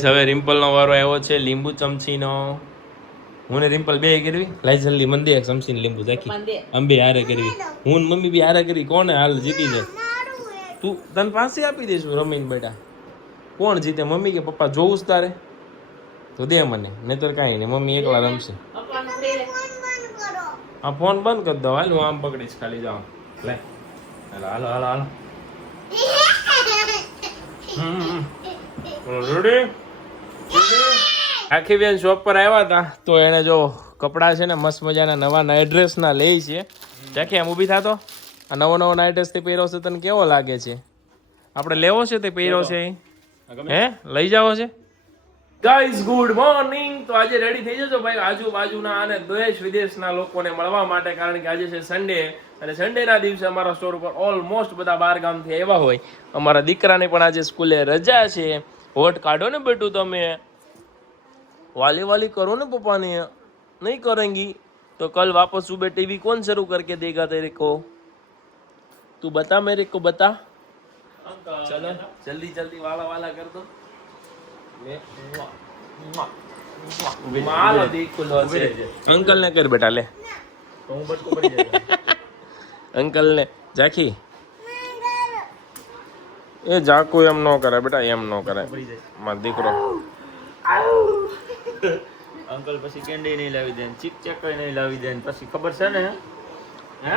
હવે રિમ્પલનો વારો આવ્યો છે લીંબુ ચમચીનો. હું ને રિમ્પલ બે કરવી. લાઈ જલ્દી મને દે ચમચી લીંબુ રાખી. અંબે હારે કરવી. હું ને મમ્મી બી હારે કરવી. કોને હાલ જીતી જાય? તું તને પાસે આપી દઈશું રમીને બેટા. કોણ જીતે, મમ્મી કે પપ્પા? જોવું જ તારે તો દે મને, નહીતર કાંઈ નહીં, મમ્મી એકલા રમશે. હા ફોન બંધ કરી દો. હાલ હું આમ પકડીશ ખાલી. જાઓ લે હાલો હાલો હાલો. આખી બેન શોપ પર આવ્યા હતા તો એને જો કપડા છે ને મસ્ત મજાના નવા નાઇટ ડ્રેસના લે છે. જાખી આમ ઊભી થાતો. આ નવો નવો નાઇટ ડ્રેસ તે પહેર્યો છે, તને કેવો લાગે છે? આપણે લેવો છે તે પહેર્યો છે? હે લઈ જાવો છે? Guys good morning. તો આજે રેડી થઈ જજો ભાઈ આજુબાજુના અને દેશ વિદેશના લોકોને મળવા માટે, કારણ કે આજે છે સન્ડે અને સન્ડેના દિવસે અમારા સ્ટોર ઉપર ઓલમોસ્ટ બધા બહાર ગામથી આવ્યા હોય. અમારા દીકરાને પણ આજે સ્કૂલે રજા છે. વોટ કાઢો ને બેટું, તમે वाली वाली करो ना पापा ने, नहीं करेंगी तो कल वापस सुबह टीवी कौन शुरू करके देगा तेरे को? तू बता मेरे को, बता. चलो जल्दी जल्दी वाला वाला कर दो. अंकल ने कर बेटा, ले अंकल ने. जाखी એ જાકો એમ ન કરે બેટા, એમ ન કરે મારો દીકરો. અંકલ પછી કેન્ડી નહીં લાવી દે, ચીક ચેકર નહીં લાવી દે, પછી ખબર છે ને. હે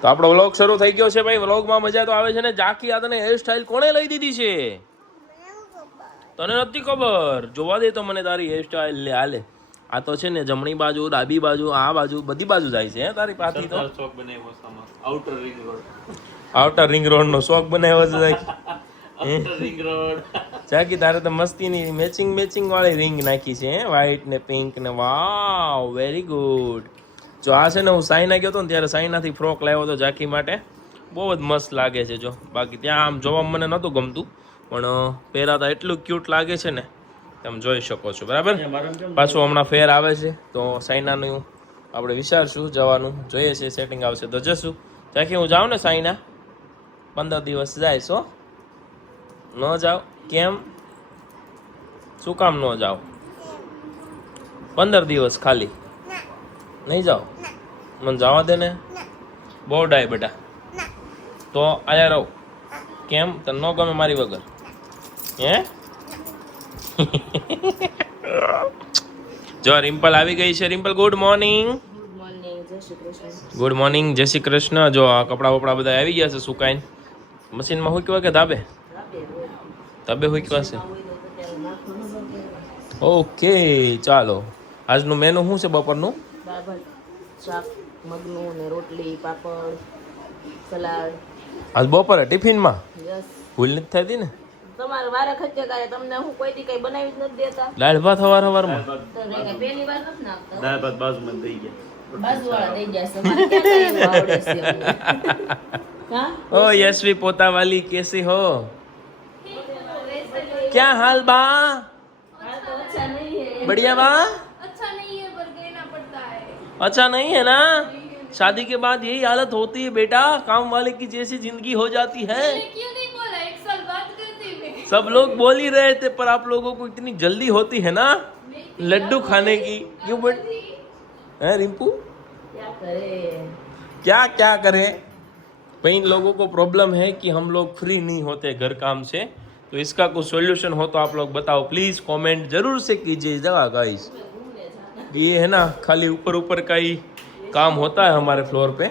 તો આપણો વ્લોગ શરૂ થઈ ગયો છે ભાઈ. વ્લોગમાં મજા તો આવે છે ને. જાકી આ તને હેર સ્ટાઈલ કોણે લઈ દીધી છે? તને નથી ખબર? જોવા દે તો મને તારી હેર સ્ટાઈલ. લે હાલે. આ તો છે ને જમણી બાજુ, ડાબી બાજુ, આ બાજુ, બધી બાજુ જાય છે તારી પાથી. તો શોખ બનાવ્યો છે outer ring road. Outer ring road નો શોખ બનાવ્યો છે આઉટર રિંગ રોડ. જાકી તારે તો મસ્તીની મેચિંગ વાળી રિંગ નાખી છે, વ્હાઈટ ને પિંક ને. Wow very good. જો આ છે ને હું સાઈના ગયો હતો ને ત્યારે સાઈનાથી ફ્રોક લાવ્યો હતો જાકી માટે. બહુ જ મસ્ત લાગે છે. જો બાકી ત્યાં આમ જોવા મને નહોતું ગમતું, પણ પહેરાતા એટલું ક્યુટ લાગે છે ને, તમે જોઈ શકો છો. બરાબર. પાછું હમણાં ફેર આવે છે તો સાઈનાનું આપણે વિચારશું જવાનું. જોઈએ છે સેટિંગ આવશે તો જશું. જાકી હું જાઉં ને સાઈના 15 દિવસ જાય. છો ન જાઓ? કેમ? શું કામ ન જાઓ? 15 દિવસ ખાલી નહીં જાઓ? મને જવા દે ને. બહુ ડાય બેટા. તો આયા રહો. કેમ તને ન ગમે મારી વગર? હે જો રિમ્પલ આવી ગઈ છે. Rimple good morning. Good morning, જય શ્રી કૃષ્ણ. જો આ કપડા વપડા બધા આવી ગયા છે સુકાઈને. મશીનમાં હુકવા કે ધાબે? ધાબે હુકવા છે. ઓકે ચાલો. આજનું મેનુ શું છે બપોરનું? શાક, મગનું ને રોટલી, પાપડ, સલાડ. આજ બપોરે ટિફિનમાં યસ. ભૂલ નથી થતી ને? તમારે વારે ખર્ચે કરે, તમને હું કોઈ દી કઈ બનાવી જ નથી દેતા. દાળ ભાત સવારમાં તો કઈ પહેલી વાર નથી નાખતા. દાળ ભાત બાજુમાં દઈ ગયા. બાજુવાળા દઈ જાય છે. મારે ક્યાં કઈ એવું આવડે છે અમને. હા? ओ यशवी पोता वाली कैसी हो? क्या हाल बा? हाल तो अच्छा नहीं है. बढ़िया बा? अच्छा नहीं है पर कहना पड़ता है. अच्छा नहीं है ना? शादी के बाद यही हालत होती है बेटा, काम वाले की जैसी जिंदगी हो जाती है. मैंने क्यों नहीं बोला, एक साल बात करते हुए. सब लोग बोल ही रहे थे पर आप लोगों को इतनी जल्दी होती है ना लड्डू खाने की. क्यों बट है रिंपू? क्या करे? क्या क्या करे भाई? इन लोगों को प्रॉब्लम है कि हम लोग फ्री नहीं होते घर काम से, तो इसका कुछ सॉल्यूशन हो तो आप लोग बताओ प्लीज. कमेंट जरूर से कीजिएगा गाइस. ये है ना खाली ऊपर ऊपर का ही काम होता है हमारे फ्लोर पे,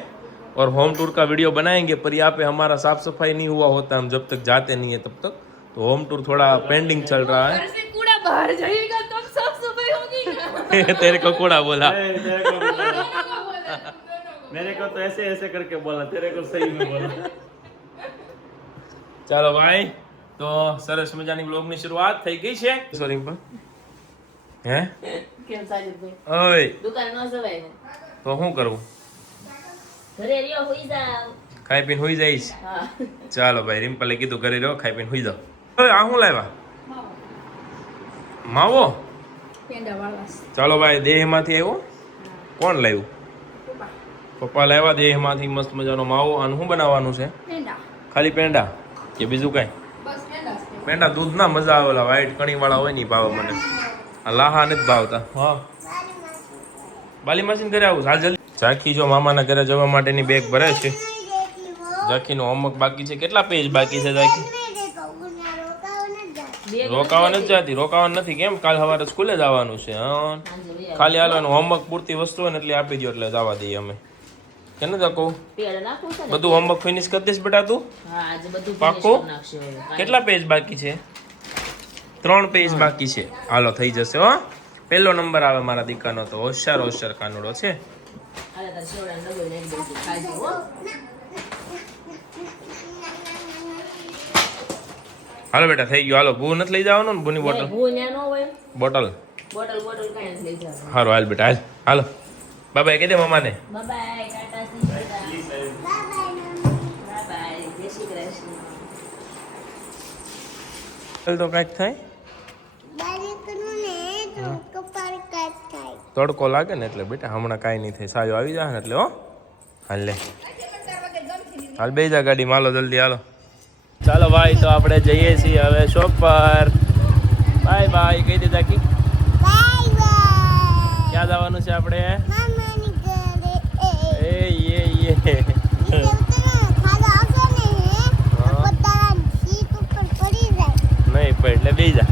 और होम टूर का वीडियो बनाएंगे पर यहाँ पे हमारा साफ सफाई नहीं हुआ होता, हम जब तक जाते नहीं है तब तक. तो होम टूर थोड़ा पेंडिंग चल रहा है. घर से कूड़ा बाहर जाएगा तो साफ सफाई होगी ना. तेरे को कूड़ा बोला. मेरे को तो ऐसे ऐसे करके बोला, तेरे को सही में बोला. ચાલો ભાઈ, તો સરસ મજાની વ્લોગની શરૂઆત થઈ ગઈ છે. સોરી પણ હે કેમ સાજદભાઈ? ઓય દુકાન ન જવાય ને. તો શું કરવું? ઘરે રહ્યો હોઈ જાવ. ખાઈ પીને હોઈ જઈશ. હા. ચાલો ભાઈ, રિમ્પલે કીધું ઘરે રહો, ખાઈ પીને હોઈ જાઓ. ઓય આ શું લાવ્યા? માવો. પેંડા વાળા. ચાલો ભાઈ, દેહમાંથી આવ્યો. કોણ લાવ્યું? પપ્પા લાવ્યા દેહમાંથી મસ્ત મજાનો માવો. અને શું બનાવવાનું છે? પેંડા. ખાલી પેંડા કે બીજું કાંઈ? બસ પેંડા જ. પેંડા દૂધના મજા આવેલા વ્હાઈટ કણી વાળા હોય નહીં ભાવે મને. આ લાહા નથી ભાવતા. હા બાલી મશીન ઘરે આવું હાલ જલ્દી. ઝાંખી જો મામાના ઘરે જવા માટેની બેગ ભરે છે. ઝાંખીનો હોમવર્ક બાકી છે. કેટલા પેજ બાકી છે ઝાંખી? રોકાવા નથી જતી. રોકાવા નથી કેમ? કાલ સવારે સ્કૂલે જવાનું છે. હા ખાલી હાલવાનું હોમવર્ક પૂરતી વસ્તુ હોય ને એટલે આપી દો એટલે જવા દઈએ અમે. કે નથી કહું બધું હોમવર્ક ફિનિશ કરી દઈશ બેટા તું? પાક્કું? કેટલા પેજ બાકી છે? 3 પેજ બાકી છે. હાલો થઈ જશે હો. પહેલો નંબર આવે મારા દીકાનો તો હોશિયાર કાનુડો છે. હાલો બેટા થઈ ગયો. હાલો ભૂ નથી લઈ જવાનું ને? ભૂની બોટલ બોટલ સારું હાલ બેટા હાલ. હાલો બાબા કહી દે મમ્માને. તો કાંઈક થાય તડકો લાગે ને એટલે બેટા હમણાં કાંઈ નહીં થાય. સાજો આવી જાય ને એટલે હો. હાલ લે હાલ બે જા ગાડીમાં. હાલો જલ્દી હાલો. ચાલો ભાઈ તો આપણે જઈએ છીએ હવે શોપ પર. બાય બાય કહી દે જાકી. ક્યાં જવાનું છે આપણે? નહીં પણ એટલે બે જા.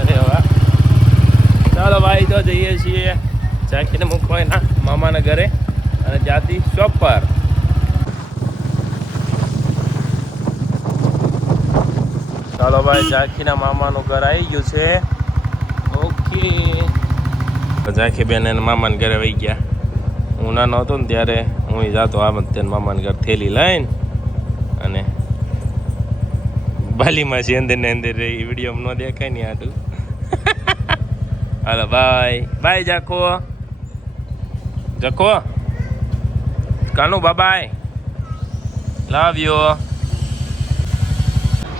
અરે વાહ. ચાલો ભાઈ તો જઈએ છીએ ઝાંખીને મૂકવા એના મામાના ઘરે અને ત્યાંથી શોપ પર. ચાલો ભાઈ ઝાંખીના મામાનું ઘર આવી ગયું છે. ઓકે ઝાંખી બેન એને મામાના ઘરે વહી ગયા. હું નાનો હતો ને ત્યારે હું જાતો આ ત્યાં મામાના ઘર થેલી લઈને અને બાલીમાં છે અંદર ને અંદર રહી. વિડીયોમાં ન દેખાય નહીં આટલું. હાલો બાય બાય જાખો જખો કાનુ બાય લવ યુ.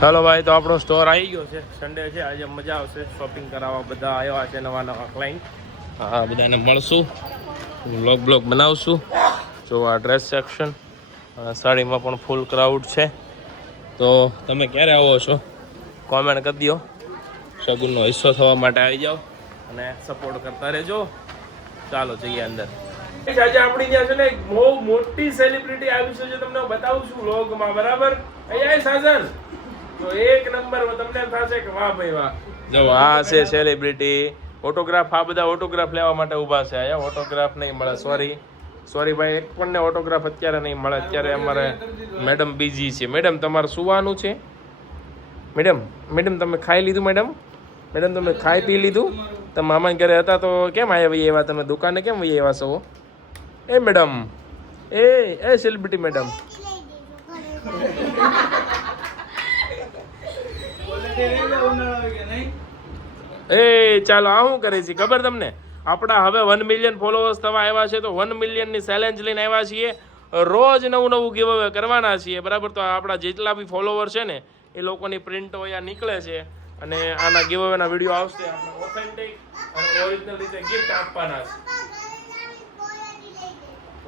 ચાલો ભાઈ તો આપણો સ્ટોર આવી ગયો છે. સન્ડે છે આજે મજા આવશે શોપિંગ કરાવવા. બધા આવ્યા છે નવા ક્લાઇન્ટ. હા બધાને મળશું. બ્લોગ બનાવશું. જો આ ડ્રેસ સેક્શન સાડીમાં પણ ફૂલ ક્રાઉડ છે. તો તમે ક્યારે આવો છો કોમેન્ટ કરી દો. શગુનનો હિસ્સો થવા માટે આવી જાઓ અને સપોર્ટ કરતા રહેજો. ચાલો જઈએ અંદર. આજે આપણી ત્યાં છે ને એક બહુ મોટી સેલિબ્રિટી આવી છે જે તમને બતાવું છું વ્લોગમાં. બરાબર અહીંયા સાજન તો એક નંબર તમને થશે કે વાહ ભાઈ વાહ. જો આ છે સેલિબ્રિટી. ઓટોગ્રાફ આ બધા ઓટોગ્રાફ લેવા માટે ઊભા છે. અહીંયા ઓટોગ્રાફ નહીં મળે. સોરી ભાઈ એક પણ ને ઓટોગ્રાફ અત્યારે નહીં મળે. અત્યારે અમારે મેડમ બીજી છે. મેડમ તમારે સુવાનું છે? મેડમ તમે ખાઈ લીધું? મેડમ તમે ખાઈ પી લીધું? તમે મામાને ઘરે હતા તો કેમ આવ્યા એવા? તમે દુકાને કેમ વહી એવા છો? એ મેડમ એ સેલિબ્રિટી મેડમ ચાલો આ શું કરે છે ખબર તમને? આપણા હવે 1 મિલિયન ફોલોઅર્સ થવા આવ્યા છે તો 1 મિલિયનની ચેલેન્જ લઈને આવ્યા છીએ. રોજ નવું ગીવ અવે કરવાના છીએ. બરાબર તો આપણા જેટલા બી ફોલોવર છે ને એ લોકોની પ્રિન્ટો અહીંયા નીકળે છે અને આના ગીવ અવેના વિડીયો આવશે. આપણે ઓથેન્ટિક અને ઓરિજિનલ રીતે ગિફ્ટ આપવાના છે.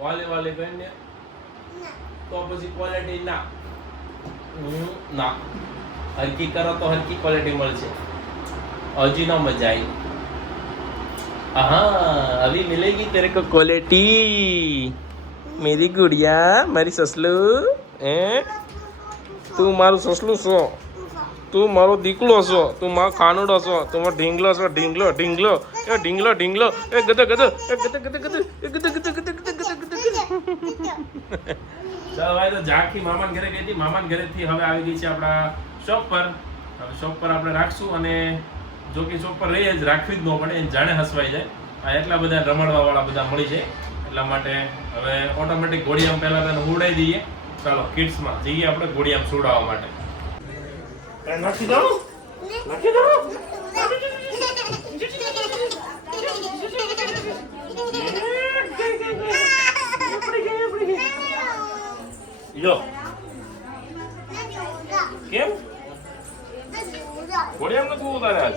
વાલી કહીને તો પછી ક્વોલિટી ના હલકી કરો તો હલકી ક્વોલિટી મળશે. હજી ના મજા આવી. हाँ अभी मिलेगी तेरे को क्वालिटी मेरी गुड़िया मारी ससलू. તું મારું સસલું છો. તું મારો દીકલો છો. તું મારો ખાનુડો છો. તું મારો ઢીંગલો છો. ઢીંગલો એ ગધો એ ગધો ચાલો ભાઈ તો ઝાંખી મામાન ઘરે ગઈ હતી. મામાન ઘરેથી હવે આવી ગઈ છે આપણા શોપ પર. હવે શોપ પર આપણે રાખશું અને જો કે શોપ પર રહીએ જ રાખવી જ ન પડે. જાણે હસવાઈ જાય. આ એટલા બધા રમાડવા વાળા બધા મળી જાય એટલા માટે હવે ઓટોમેટિક ઘોડિયામ પહેલા તેને ઉડાઈ દઈએ. ચાલો કિડ્સમાં જઈએ આપણે ઘોડિયામ સુડાવવા માટે. નાખી દો લો કેમ ઘોડિયામ નથી ઉતારે આજ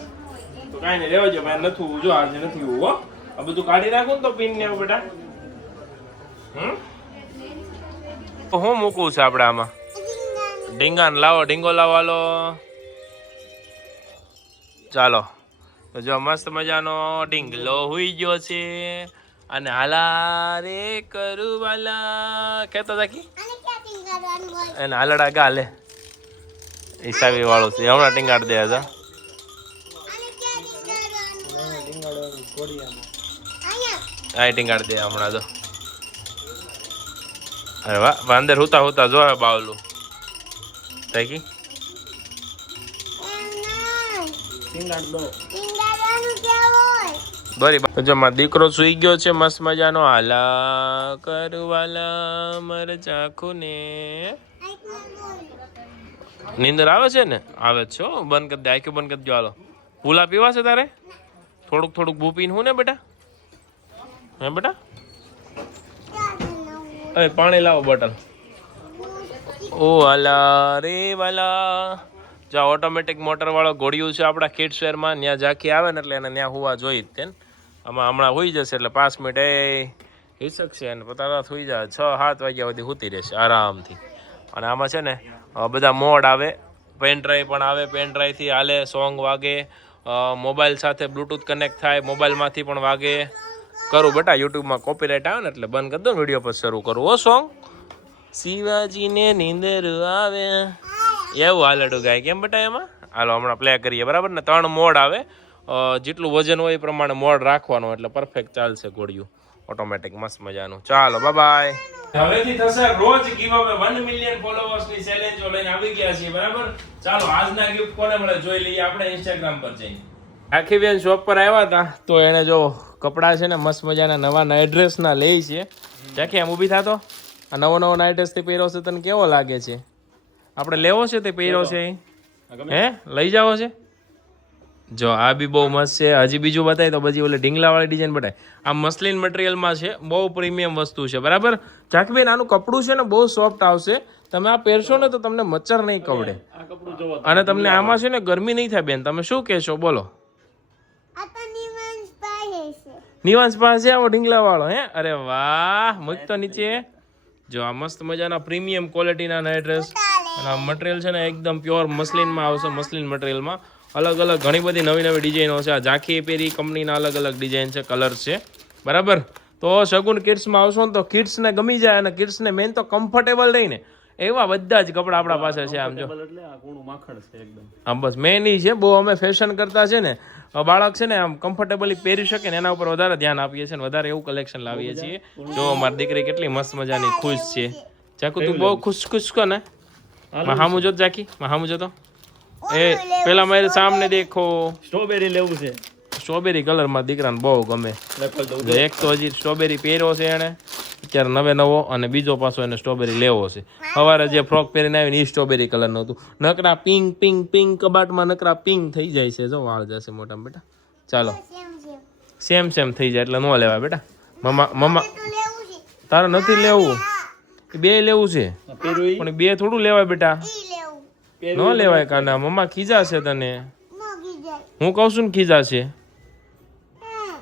તો કાંઈ નહીં રહેવા જો ભાઈ નથી. જો આજે નથી હો. આ બધું કાઢી નાખું ને તો પીન ને બેટા. હું મૂકવું છે આપણે આમાં ડીંગાન લાવો, ડીંગો લાવો હાલો. ચાલો તો જો મસ્ત મજાનો ડીંગલો હુઈ ગયો છે અને હાલા રે કરું વાલા કેતો તાકી એને હાલડા ગા લે ઈસાવી વાળો છે હમણાં ટીંગાડ દે હતા. હા ટીંગાડ દે હમણાં તો. અરે વાહ અંદર હુતા હુતા જો બાવલું તાકી બરી જો મારો દીકરો સુઈ ગયો છે મસ્ત મજાનો. હાલા કરવાલા મર ચાખું ને નીંદર આવે છે ને? આવે જ છો. બંધ કરી દે, આંખો બંધ કરી દો. હાલો પુલા પીવા છે તારે? થોડુંક થોડુંક બુ પીને હું ને બેટા. હે બેટા અરે પાણી લાવો બોટલ. ઓ હાલા રે વાલા જો ઓટોમેટિક મોટર વાળો ઘોડિયું છે આપણા કિડ્સ વેરમાં. ત્યાં ઝાંખી આવે ને એટલે એને ત્યાં હોવા જોઈએ જ તેને. આમાં હમણાં હોઈ જશે એટલે 5 મિનિટ એ હિસકશે અને પોતાના હોઈ જાય 6-7 વાગ્યા સુધી સૂતી રહેશે આરામથી. અને આમાં છે ને બધા મોડ આવે, પેન ડ્રાઈવ પણ આવે, પેન ડ્રાઈવથી હાલે, સોંગ વાગે, મોબાઈલ સાથે બ્લૂટૂથ કનેક્ટ થાય, મોબાઈલમાંથી પણ વાગે. કરું બેટા યુટ્યુબમાં કોપીરાઇટ આવે ને એટલે બંધ કરી દો ને વિડીયો પછી શરૂ કરું. ઓ સોંગ શિવાજીને નીંદર આવે એવું હાલડું ગાય કેમ બેટા એમાં. હાલો હમણાં પ્લે કરીએ બરાબર ને. 3 મોડ આવે, જેટલું વજન હોય એ પ્રમાણે મોડ રાખવાનું એટલે પરફેક્ટ ચાલશે ઘોડિયું ઓટોમેટિક મસ્ત મજાનું. ચાલો બાય. હવેથી થશે રોજ ગીવ અવે 1 મિલિયન ફોલોવર્સ ની ચેલેન્જો લઈને આવી ગયા છીએ બરાબર. ચાલો આજના ગિફ્ટ કોને મળે જોઈ લઈએ આપણે ઇન્સ્ટાગ્રામ પર જઈને. આખી બેન શોપ પર આવ્યા હતા તો એને જો કપડાં છે ને મસ્ત મજાના નવા નાઇટ ડ્રેસના લે છે. જાખી આમ ઊભી થાતો. આ નવો નાઇટ ડ્રેસ થી પહેર્યો છે તને કેવો લાગે છે? આપણે લેવો છે તે પહેર્યો છે હે લઈ જાવો છે? જો આ બી બહુ મસ્ત છે. હજી બીજું બતાય તો પછી ઓલે ઢીંગલા વાળી ડિઝાઇન બતાય. આ મસલિન મટીરિયલમાં છે, બહુ પ્રીમિયમ વસ્તુ છે બરાબર. જાકબેન આનું કપડું છે ને બહુ સોફ્ટ આવશે. તમે આ પહેરશો ને તો તમને મચ્છર નહીં કવડે અને તમને આમાં છે ને ગરમી નહીં થાય. બેન તમે શું કહેશો બોલો? નિવાંશ પાસે આવો ઢીંગલા વાળો હે? અરે વાહ મૂક તો નીચે. જો આ મસ્ત મજાના પ્રીમિયમ ક્વોલિટીના નાઇટ ડ્રેસ અને આ મટીરિયલ છે ને એકદમ પ્યોર મસલિનમાં આવશે. મસલિન મટીરિયલમાં અલગ અલગ ઘણી બધી નવી નવી ડિઝાઇનો છે. આ ઝાંખી પેરી કંપનીના અલગ અલગ ડિઝાઇન છે, કલર છે બરાબર. તો શગુન કિડ્સમાં આવશો ને તો કિડ્સને ગમી જાય અને કિડ્સને મેન તો કમ્ફર્ટેબલ રહીને એવા બધા જ કપડા આપણા પાસે છે. આમ જો આમ બસ મેન ઈ છે બહુ અમે ફેશન કરતા છે ને બાળક છે ને આમ કમ્ફર્ટેબલી પહેરી શકે ને એના ઉપર વધારે ધ્યાન આપીએ છીએ ને વધારે એવું કલેક્શન લાવીએ છીએ. જો મારી દીકરી કેટલી મસ્ત મજાની ખુશ છે. ચાકુ તું બહુ ખુશ કો ને? હામુ જો જાકી હામુ જો તો એ પેલા મારે સામને દેખો. સ્ટ્રોબેરી લેવું છે. સ્ટ્રોબેરી કલર માં દીકરાને બહુ ગમે. એક તો હજી સ્ટ્રોબેરી પહેર્યો છે એને અત્યારે નવો અને બીજો પાછો એને સ્ટ્રોબેરી લેવો છે. સવારે જે ફ્રોક પહેરીને આવી ને એ સ્ટ્રોબેરી કલર નું હતું. નકરા પિંક કબાટમાં નકરા પિંક થઈ જાય છે. જો વાળ જશે મોટા બેટા. ચાલો સેમ થઈ જાય એટલે ન લેવાય બેટા. મમ્મા તારે નથી લેવું, 2 લેવું છે પણ 2 થોડું લેવાય બેટા. ન લેવાય કાના મમ્મા ખીજાશે તને. હું કહું છું ને ખીજાશે.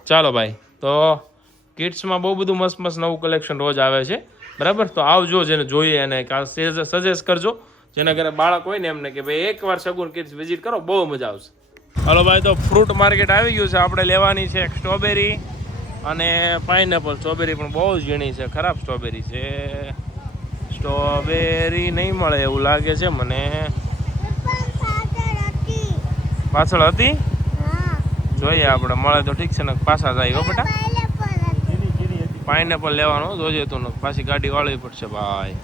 ચાલો ભાઈ તો કિડ્સમાં બહુ બધું મસ્ત નવું કલેક્શન રોજ આવે છે બરાબર. તો આવજો જેને જોઈએ એને સજેસ્ટ કરજો. જેના ઘરે બાળક હોય ને એમને કે ભાઈ એકવાર શગુન કિડ્સ વિઝિટ કરો બહુ મજા આવશે. હાલો ભાઈ તો ફ્રૂટ માર્કેટ આવી ગયું છે. આપણે લેવાની છે એક સ્ટ્રોબેરી અને પાઇનેપલ. સ્ટ્રોબેરી પણ બહુ ઝીણી છે, ખરાબ સ્ટ્રોબેરી છે. સ્ટ્રોબેરી નહીં મળે એવું લાગે છે મને. પાછળ હતી જોઈએ આપણે મળે તો ઠીક છે ને પાછા જાય હો બેટા. પાઇનેપલ લેવાનું જોજે તું પાછી ગાડી વાળવી પડશે ભાઈ.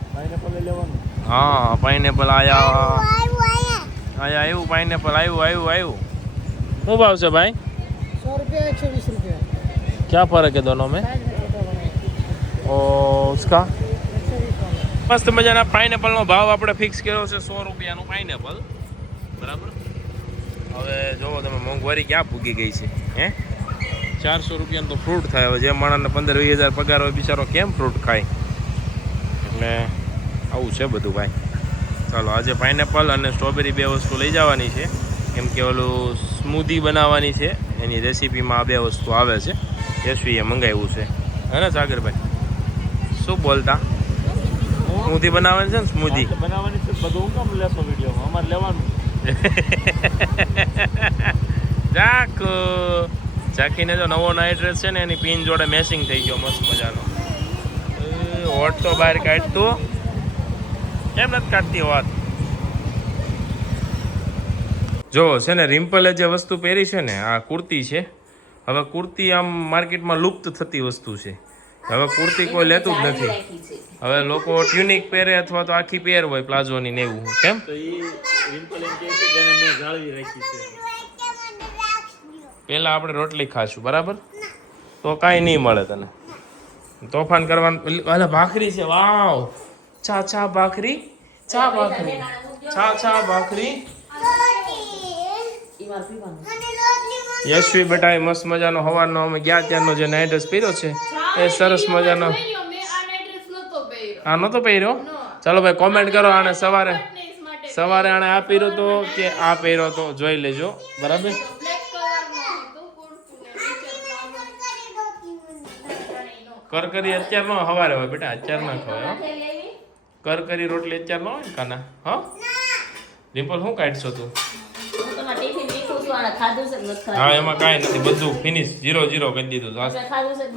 હા પાઇનેપલ આયા એવું પાઇનેપલ આવ્યું. શું ભાવ છે ભાઈ? 100 रुपया 120 रुपया. क्या फर्क है दोनों में? और उसका મસ્ત મજાના પાઇનેપલનો ભાવ આપણે ફિક્સ કર્યો છે 100 રૂપિયાનું પાઇનેપલ બરાબર. હવે જોવો તમે મોંઘવારી ક્યાં ભૂગી ગઈ છે હે. 400 રૂપિયાનું તો ફ્રૂટ થાય. હવે જે માણસને 15-20 હજાર પગાર હોય બિચારો કેમ ફ્રૂટ ખાય? એટલે આવું છે બધું ભાઈ. ચાલો આજે પાઇનેપલ અને સ્ટ્રોબેરી 2 વસ્તુ લઈ જવાની છે કેમ કે ઓલું સ્મૂધી બનાવવાની છે એની રેસીપીમાં આ 2 વસ્તુ આવે છે. યશવીએ મંગાવ્યું છે હે ને સાગરભાઈ? શું બોલતા સ્મૂધી બનાવવાની છે ને સ્મૂધી આપણે બનાવવાની છે બધું હું કામ લેશો વિડીયોમાં અમારે લેવાનું ચાખીને જો નવો નાઇટ ડ્રેસ છે ને એની પિન જોડે મેચિંગ થઈ ગયો મસ્ત મજાનો હોટ તો બહાર કાઢતું કેમ નથી કાઢતી વાત જો છે ને રિમ્પલે જે વસ્તુ પહેરી છે ને આ કુર્તી છે હવે કુર્તી આમ માર્કેટમાં લુપ્ત થતી વસ્તુ છે હવે કુર્તી કોઈ લેતું જ નથી હવે લોકો ટ્યુનિક પહેરે અથવા તો આખી પહેર હોય પ્લાઝોની ને એવું કેમ તો એ રિમ્પલ એમ કહે છે કે એને મેં જાળવી રાખી છે પહેલા આપણે રોટલી ખાશું બરાબર તો કાંઈ નહીં મળે તને તોફાન કરવાનું અલે ભાખરી છે વાવ ચા ભાખરી ચા ભાખરી યશવી બેટા એ મસ્ત મજાનો હવાનો અમે ગયા ત્યારનો જે નાઇટ ડ્રેસ પહેર્યો છે એ સરસ મજાનો મેં આ ડ્રેસ નહોતો પહેર્યો. આ નહોતો પહેર્યો ચાલો ભાઈ કોમેન્ટ કરો આને સવારે ફિટનેસ માટે સવારે આને આ પહેર્યો તો કે આ પહેર્યો તો જોઈ લેજો બરાબર બ્લેક કલરનો હતો કુર્તું ને નીચે બ્રાઉન કરકરી અત્યાર નો હવારે હોય બેટા અત્યાર ના ખવાય હો. કરકરી રોટલી અત્યાર નો હોય ને કાના હા રિમ્પલ શું કાઢશો તું હા એમાં કાંઈ નથી બધું ફિનિશ 0-0 કરી દીધું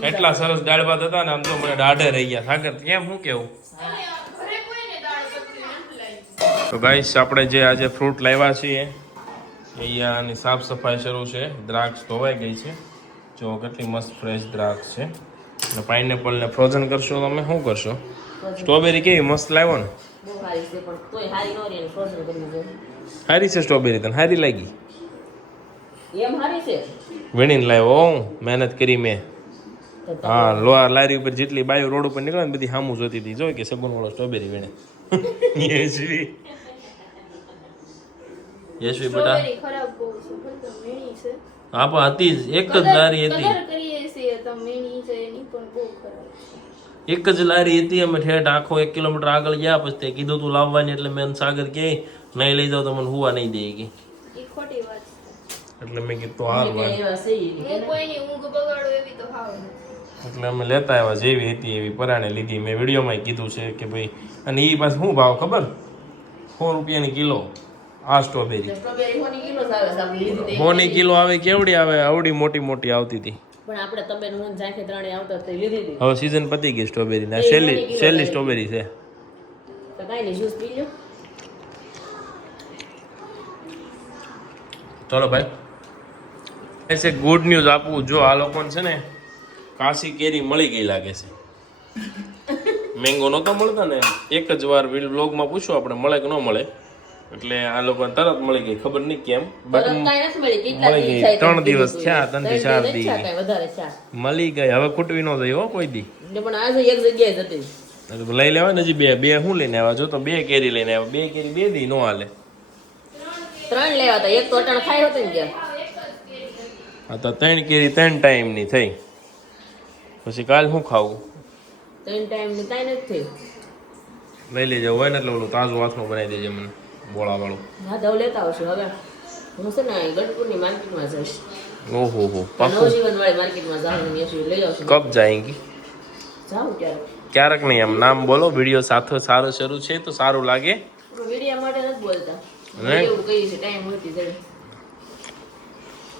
એટલા સરસ દાળ ભાત હતા ને આમ તો મને દાઢે રહી ગયા સાગર કેમ શું કેવું ઘરે કોઈને દાળ પકડી નથી લાવી. તો ગાઈસ આપણે જે આજે ફ્રૂટ લાવ્યા છીએ અહીંયાની સાફ સફાઈ શરૂ છે દ્રાક્ષ ધોવાઈ ગઈ છે જો કેટલી મસ્ત ફ્રેશ દ્રાક્ષ છે અને પાઇનેપલ ને ફ્રોઝન કરશો તમે શું કરશો સ્ટ્રોબેરી કેવી મસ્ત લાવ્યો ને સારી છે સ્ટ્રોબેરી તને સારી લાગી વીણીને લાવ્યો હું મહેનત કરી મેં હા લોહાર લારી ઉપર જેટલી બાયો રોડ ઉપર નીકળે ને બધી સામું જોતી હતી જોઈ કે સગુન વાળો સ્ટ્રોબેરી વીણે યશવી બેટા સ્ટ્રોબેરી ખરાબ બહુ છે પણ તો મીણી છે. હા પણ હતી જ એક જ લારી હતી કલર કરીએ છીએ તો મીણી છે એની પણ બહુ ખરાબ છે. એક જ લારી હતી અમે ઠેઠ આખો 1 કિલોમીટર આગળ ગયા પછી તે કીધું તું લાવવાની એટલે મેં સાગર કે નહીં લઈ જાવ તો મને હુવા નહીં દે કે એ ખોટી વાત છે. એટલે મેં કીધું હાલ ભાઈ હું કોઈની ઊંઘ બગાડું એવી તો હાવ નથી. એટલે અમે લેતા આવ્યા જેવી હતી એવી પરાણે લીધી મેં વિડીયોમાં કીધું છે કે ભાઈ અને એ પાસે શું ભાવ ખબર 100 રૂપિયાની કિલો આ સ્ટ્રોબેરી 100 કિલો આવે કેવડી આવે આવડી મોટી મોટી આવતી હતી પણ આપણે તમે હું જાખે ત્રણે આવતા તો લીધી હતી હવે સીઝન પતી ગઈ સ્ટ્રોબેરી ના છેલ્લી સ્ટ્રોબેરી છે તો કાઈ નહીં જ્યુસ પી લ્યો ચલો ભાઈ એસે ગુડ ન્યૂઝ આપું જો આ લોકોને છે ને કાશી કેરી મળી ગઈ લાગે છે મેંગો નહોતો મળતો ને એક જ વાર વ્લોગમાં પૂછ્યું આપણે મળે કે ન મળે એટલે આ લોકોને તરત મળી ગઈ ખબર નહીં કેમ બટ મળી ગઈ 3 દિવસ થયા 3 થી 4 દી વધારે ચા મળી ગઈ હવે ખૂટવી ન થઈ હો કોઈ દી પણ આજે એક જગ્યાએ જ હતી લઈ લેવા ને હજી બે શું લઈને આવ્યા જો તો 2 કેરી લઈને આવ્યા 2 કેરી 2 દી નો હાલે 3 લેવા હતા એક તો અટાણ ખાઈ હતો ને ગયા આ તો 3 કેરી 3 ટાઈમ ની થઈ પછી કાલ શું ખાવું 3 ટાઈમ ની કાઈ નથી લઈ લેજે હોય ને એટલે ઓલું તાજું વાસણું બનાવી દેજે મને બોળા વાળું હા દવ લેતા આવશું હવે હું છે ને ગઢપુરની માર્કેટમાં જઈશ ઓહો હો પાકું નવજીવન વાળી માર્કેટમાં જાઉં એસી લઈ આવશું કબ જાएंगी જાઉં ક્યારેક નહીં એમ નામ બોલો વિડીયો સાથે સારો શરૂ છે તો સારું લાગે વિડીયો માટે નથી બોલતા હે? એવું કહીએ છે ટાઈમ હોતી જડે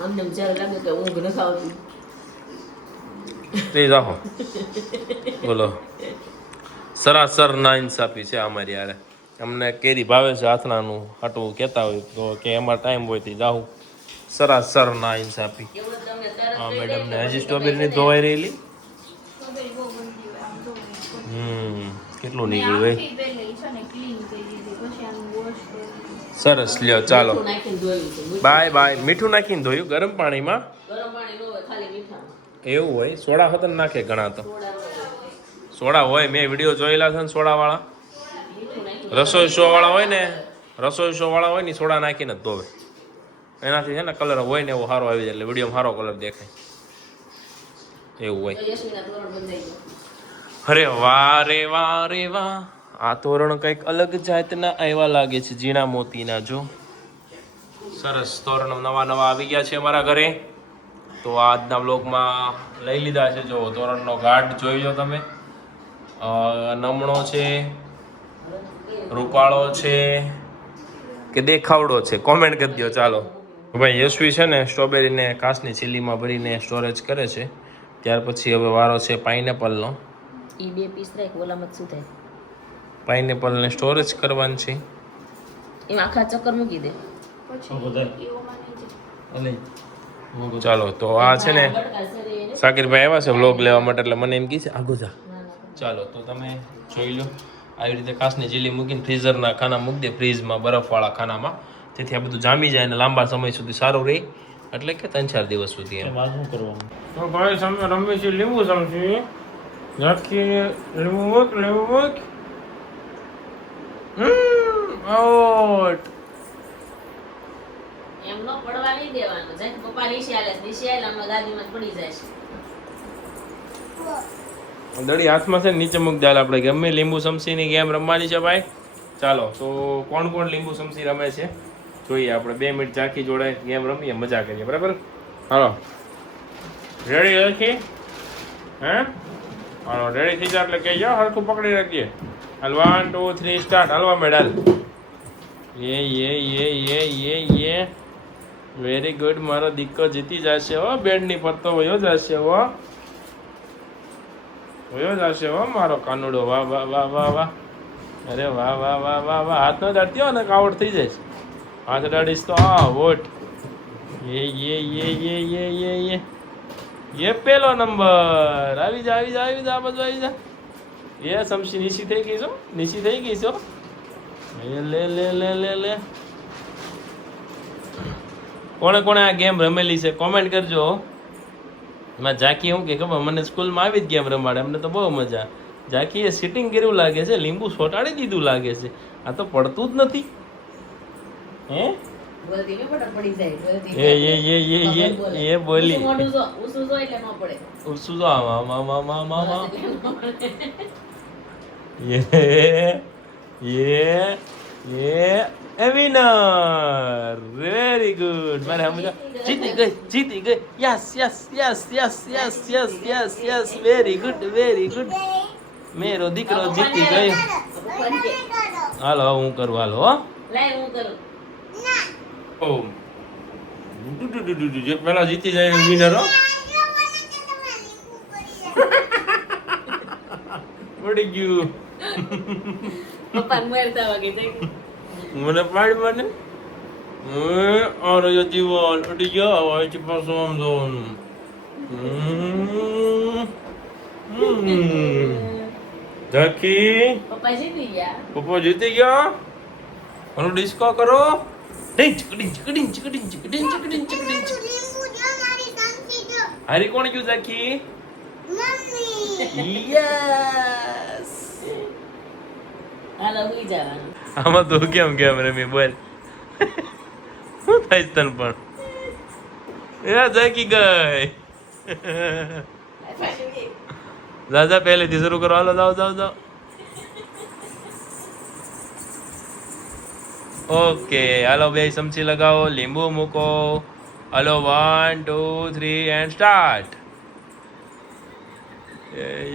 અમને જ્યારે લાગે કે ઊંઘ નથી આવતી તે જાઓ બોલો સરાસર ના ઇન્સાફી છે અમારી યારે અમને કેરી ભાવે છે હાથનાનું હાટું કહેતા હોય તો કે એમાં ટાઈમ હોય તો જાઉં સરાસર ના ઇન્સાફી એવું તમને તરત હા મેડમને હજી સ્ટ્રોબેરી ની ધોવાઈ રહેલી સ્ટ્રોબેરી બહુ ગંદી હોય આમ તો કેટલું મેં નીકળ્યું હોય આખી પહેલી છે ને ક્લીન કરી દીધી પછી આનું વોશ કરી સરસ લ્યો ચાલો મીઠું નાખીને ધોયું છે બાય બાય મીઠું નાખીને ધોયું ગરમ પાણીમાં ગરમ પાણી ન હોય ખાલી મીઠામાં એવું હોય સોડા હોત ને નાખે ઘણા તો થોડા સોડા હોય મેં વિડીયો જોયેલા છે ને સોડા વાળા મીઠું નાખી રસોઈ શો વાળા હોય ને રસોઈ શો વાળા હોય ને ઈ સોડા નાખીને જ ધોવે એનાથી છે ને કલર હોય ને એવો સારો આવી જાય એટલે વિડીયોમાં સારો કલર દેખાય એવું હોય યશવીના તોરણ બંધાઈ ગયો અરે વાહ રે વાહ રે વાહ આ તોરણ કંઈક અલગ જાતના આવ્યા લાગે છે ઝીણા મોતીના જો સરસ તોરણ નવા નવા આવી ગયા છે અમારા ઘરે તો આજના બ્લોગમાં લઈ લીધા છે જો તોરણનો ઘાટ જોઈ લો તમે નમણો છે રૂપાળો છે કે દેખાવડો છે? કોમેન્ટ કરી દો. ચાલો ભાઈ, યશવી છે ને સ્ટ્રોબેરીને કાચની ચીલીમાં ભરીને સ્ટોરેજ કરે છે. ત્યાર પછી હવે વારો છે પાઇનેપલનો. ઈ 2 પીસ રાખ, ઓલામાં શું થાય? પાઇનેપલને સ્ટોરેજ કરવાની છે. એમાં આખા ચક્કર મૂકી દે. ચાલો તો આ છે ને સાકીરભાઈ આવ્યા છે વ્લોગ લેવા માટે, એટલે મને એમ કહે છે આગો જા. ચાલો તો તમે જોઈ લો, આવી રીતે કાચની ચીલી મૂકીને ફ્રીઝરના ખાના મૂકી દે, ફ્રીજમાં બરફવાળા ખાનામાં, જેથી આ બધું જામી જાય અને લાંબા સમય સુધી સારું રહે, એટલે કે 3-4 દિવસ સુધી એમ. તો ભાઈ તમે રમી છે લીંબુ સમજી નાખીને લીંબુ મૂક આઉટ. એમ નો પડવા નહીં દેવાનું. જેમ પપ્પા નીચે આલે આમાં ગાદીમાં જ પડી જાય છે. દડી હાથમાં છે ને નીચે મૂક દાલ. આપણે ગમે લીંબુ સમસીની ગેમ રમવાની છે ભાઈ. ચાલો તો કોણ કોણ લીંબુ સમસી રમે છે જોઈએ. આપણે 2 મિનિટ ઝાંખી જોડે ગેમ રમીએ, મજા કરીએ, બરાબર? હાલો રેડી રાખી? હે હાલો રેડી થઈ જાય એટલે કહેજો, હરખું પકડી રાખીએ. હાલ 1 2 3 સ્ટાર્ટ. હાલવા મેડાલ. યે વેરી ગુડ. મારો દીકરો જીતી જશે હો. બેડની ફરતો વયો જશે હો, મારો કાનુડો. વાહ વાહ વાહ વાહ વાહ. અરે વાહ વાહ વાહ વાહ વાહ. હાથ ન દાડતી હો ને કાવડ થઈ જાય. હાથ દાડીશ તો આ વોટ. યે પેલો નંબર. આવી જા આ બાજુ આવી જા. એ સમસી નીચી થઈ ગઈ છો. લે. કોણે આ ગેમ રમેલી છે કોમેન્ટ કરજો. એમાં ઝાંકી શું કે ખબર, મને સ્કૂલમાં આવી જ ગેમ રમાડે, અમને તો બહુ મજા. ઝાંકીએ સિટિંગ કર્યું લાગે છે, લીંબુ સોટાડી દીધું લાગે છે. આ તો પડતું જ નથી. હે બોલતી ને પટક પડી જાય. એ બોલી મોઢું જો ઉસુ જો એટલે ન પડે. ઉસુ જો યે વિનર. Very good. મારે હમણાં જીતી ગઈ. યસ. Very good. મેરો દીકરો જીતી ગયો. હાલો હું કરું. હાલો લાય હું કરું. જે પેલા જીતી જાય વિનર. પડી ગયું. પપ્પાને મારતા વાગે જાય. મને પાડી આરો જીવન અડી ગયા. હવે છે પાછું આમ જોવાનું. ઝાંકી પપ્પા જીતી ગયા. પપ્પા જીતી ગયા. અને ડિસ્કો કરો. હારી કોણ ગયું ઝાંકી? યસ. હાલો હુઈ જવાનું. આમાં તો કેમ રમી બોલ. શું થાય તને પણ? એ ઝાંકી ગઈ. દાદા પહેલેથી શરૂ કરો. હાલો જાઓ. ઓકે હાલો 2 ચમચી લગાવો, લીંબુ મૂકો. હાલો 1 2 3 એન્ડ સ્ટાર્ટ.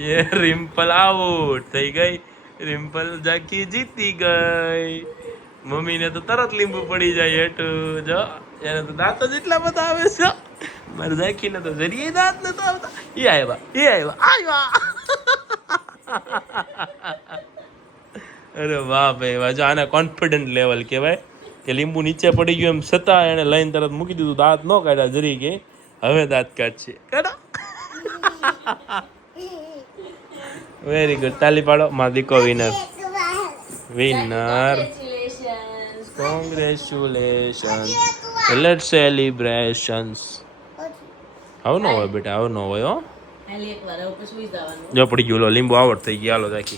ये रिम्पल आउट થઈ ગઈ. રિમ્પલ ઝાંકી જીતી ગઈ. મમ્મીને તો તરત લીંબુ પડી જાય હેઠું. જો એને તો દાંતો જેટલા બધા આવે છે. મારે ઝાંકીને તો જરીએ દાંત નતો આવતા. એ આવ્યા. અરે વાહ ભાઈ વાહ. જો આને કોન્ફિડન્ટ લેવલ કહેવાય કે લીંબુ નીચે પડી ગયું એમ છતાં એને લઈને તરત મૂકી દીધું. દાંત ન કાઢ્યા જરી કે હવે દાંત કાઢશે. કાઢો. Very good. તાલી પાડો. માં દીકો વિનર. કોંગ્રેચ્યુલેશન્સ. Let's celebrations. આવું ન હોય બેટા, આવું ન હોય હો. હાલ એકવાર હવે પછી સુઈ જવાનું. જો પડી ગયું. લીંબુ આવડ થઈ ગયા. હાલો ઝાંકી.